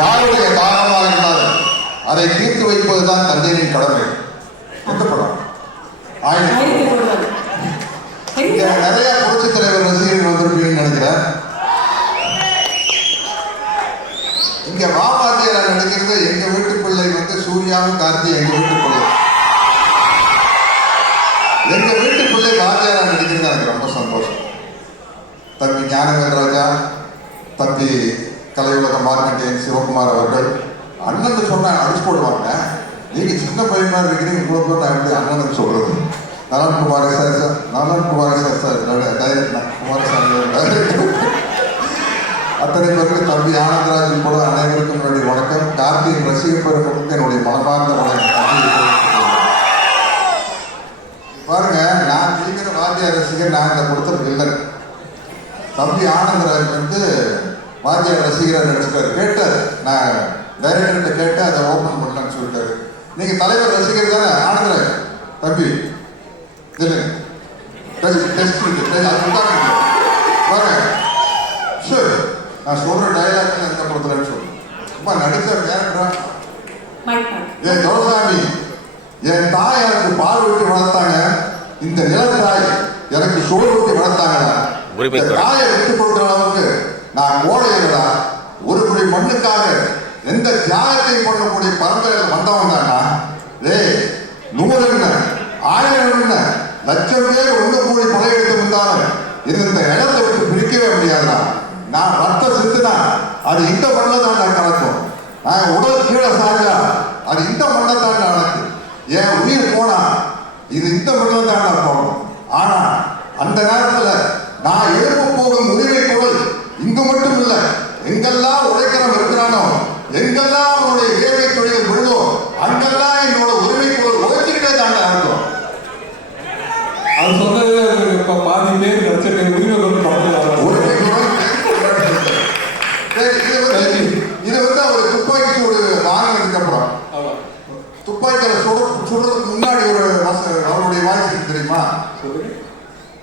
யாருடைய காரணமாக இருந்தாலும் அதை தீர்த்து வைப்பதுதான் தந்தையின் கடமை. எந்த படம்? இங்க நிறைய புரட்சித் தலைவர் ரசிகர்கள் வந்திருப்பீங்கன்னு நினைக்கிறேன். இங்க வாபாத்தியார நடிக்கிறது எங்க வீட்டு பிள்ளை சூர்யாவும் கார்த்தி. எங்க வீட்டு பிள்ளை வாத்தியாரா நடிக்கிறது எனக்கு ரொம்ப சந்தோஷம். தம்பி ஞானவேல் ராஜா, தம்பி கலையுலக மார்க்கெட்டிங் சிவகுமார் அவர்கள் அண்ணன் சொன்ன அடிச்சு போடுவாங்க. நீங்க சின்ன பையன் மாதிரி இருக்கிறீங்க, இவ்வளவு பேர் நான் எப்படி அண்ணனுக்கு சொல்றது? நலன் குமார் சார் அத்தனை பேருக்கு தம்பி ஆனந்தராஜன் கூட அனைவருக்கும் என்னுடைய வணக்கம். கார்த்தியின் ரசிகர் பெருமக்களுக்கு என்னுடைய மனமார்ந்த வணக்கம். பாருங்க, நான் ஜீவிர வாத்தியார் ரசிகர். நான் இந்த கொடுத்தது இல்லை. தம்பி ஆனந்தராஜ் வாத்தியார் ரசிகராக நடிச்சிட்டாரு. கேட்டார், நான் டைரக்டர்கிட்ட கேட்டு அதை ஓப்பன் பண்ணலான்னு சொல்லிட்டாரு. நீங்க தலைவர் ரசிகர் தானே ஆனந்தராஜ் தம்பி? நான் சொல்ற டைலாக் எந்த படத்துல சொல்லு. சும்மா நடிச்ச கேரக்டரா? என் துரசாமி, என் தாய் எனக்கு பால் ஊட்டி வளர்த்தாங்க, இந்த நிலத்தாய் எனக்கு சோறு ஊட்டி வளர்த்தாங்கடா. தாயை விட்டு கொடுக்குற அளவுக்கு நான் கோடையிலடா. ஒரு குடி மண்ணுக்காக எந்த தியாகத்தையும் பண்ணக்கூடிய பரம்பரையில் வந்தவன் தானா? நூறு என்ன, ஆயிரம் என்ன, லட்சம் பேர் ஒன்று கூடி படையெடுத்து இருந்தாலும் இந்த இடத்தை விட்டு பிரிக்கவே முடியாதுடா. நான் ரத்த சித்துனா அது இந்த மண்ணை தான் நான் கலக்கும். நான் உடல் கீழே சாஞ்சா அது இந்த மண்ணை தான் நடக்கும். என் உயிர் போனா இது இந்த மண்ணை தான் நான் போகணும். ஆனா அந்த நேரத்துல நான் எழுப்ப போகும் உரிமை குரல் இங்கு மட்டும் இல்லை, எங்கெல்லாம் உழைக்கிறவன் இருக்கிறானோ, எங்கெல்லாம் அவனுடைய வேலை தொழில் விழுதோ, அங்கெல்லாம் என்னோட உரிமை குரல் உழைச்சிக்கிட்டே தாண்டா இருக்கும். அது சொன்னது பாதி பேர் உரிமை இது அவர் துப்பாக்கி சூடு வாங்கினதுக்கு அப்புறம் துப்பாக்கியில சுடுறதுக்கு முன்னாடி அவருடைய வாய்ஸ் தெரியுமா?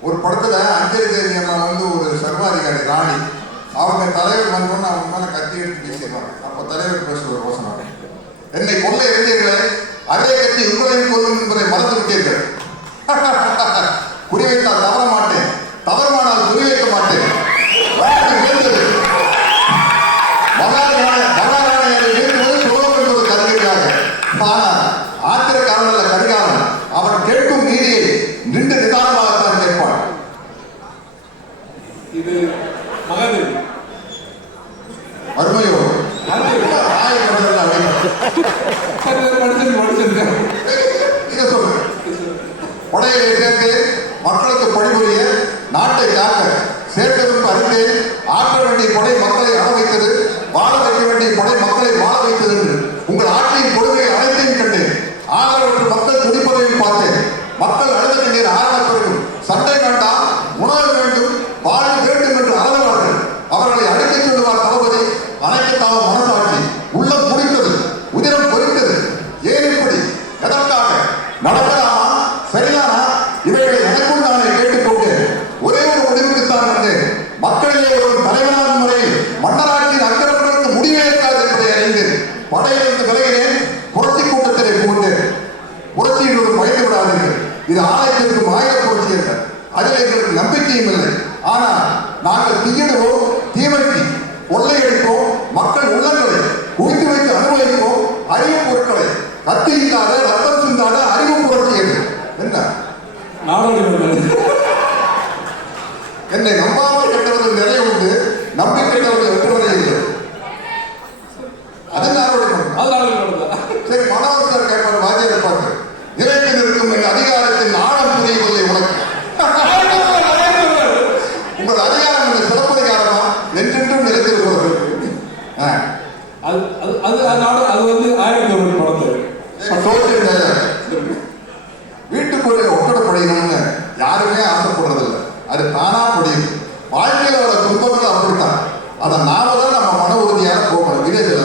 ஒரு படத்துல அஞ்சலி தேவி அம்மா ஒரு சர்வாதிகாரி ராணி, அவங்க தலைவர் வந்தோன்னு அவங்க மேல கத்தி எடுத்து பேசிடுவாங்க. அப்ப தலைவர் பேசுவார், யோசனை, என்னை கொல்ல இருந்தீர்களே, அதே கட்டி உங்களையும் கொல்லும் என்பதை மறந்து விட்டீர்கள். குறிவைத்தால் தவற மாட்டேன், தவறுமானால் குறிவைக்க மாட்டேன். ஆத்திரக்காரன் கடிகாரன் அவன் கேட்கும் நீதியை நின்று நிதானமாகத்தான் கேட்பான். இது மகாதேவி அருமையோ படையை சேர்த்து மக்களுக்கு பணிபுரிய, நாட்டை காக்க, சேர்த்ததற்கு அறிந்தே ஆற்ற வேண்டிய படை மக்களை அட வைத்தது, வாழ வைக்க வேண்டிய படை மக்களை வாழ வைத்தது என்று உங்கள் ஆட்சியின் கொடுமையை அனைத்தையும் கண்டேன். ஆதரவற்ற மக்கள் துடிப்பதையும் பார்த்தேன். மக்கள் அழுத கண்ணீர் ஆரம்ப பிறகு சண்டை வேண்டாம், உணவு வேண்டும், வாழ்வு வேண்டும் என்று அறவார்கள். அவர்களை அழைக்கச் சொல்லுவார் தளபதி. அணைக்கத்தாவ மனசாட்சி உள்ளம் முடித்தது, உதிரம் பொறித்தது. ஏன் இப்படி, எதற்காக, நடக்கலாமா, சரிதானா, இவைகளை எனக்கும் தானே கேட்டுக்கொண்டு ஒரே ஒரு முடிவுக்குத்தான் வந்தேன். மக்களிலே ஒரு தலைவனான முறையில் மன்னராட்சியின் அக்கிரமங்களுக்கு முடிவே இருக்காது என்பதை அறிந்து படையிலிருந்து விலகினேன். புரட்சி கூட்டத்திலே புகுந்தேன். புரட்சியில் ஒரு பயந்து விடாதீர்கள், இது ஆலயத்திற்கு ஆயுத புரட்சி அல்ல. அதில் எங்களுக்கு நம்பிக்கையும் இல்லை. ஆனால் நாங்கள் தீயிடுவோம், தீமைக்கு கொள்ளையடிப்போம், மக்கள் உள்ளங்களை குவித்து வைத்து அனுபவிப்போம். அறிவு பொருட்களை கத்தி இல்லாத, ரத்தம் சிந்தாத அறிவு புரட்சி என்று என்ன என்னை நம்பாமல் கெட்டவர்கள் நிறைய உண்டு, நம்பி கெட்டவர்கள் வெற்றுவதே இல்லை. அது சரி, மனோகர் சார் கேட்பார் வாத்தியாரை பார்த்து, நிலைத்து நிற்கும் என் அதிகாரத்தின் ஆழம் புரியவில்லை உனக்கு. உங்கள் அதிகாரம் என்ற சிறப்பதிகாரமா என்றென்றும் நிலைத்திருப்பது. வீட்டுக்குள்ளே ஒட்டடை படையணும்னு யாருமே ஆசைப்படுறதில்லை. அது தானா படியும். வாழ்க்கையில வர துன்பங்கள் அப்படித்தான். அதை நாம தான் நம்ம மன உறுதியாக போகணும். விதேசில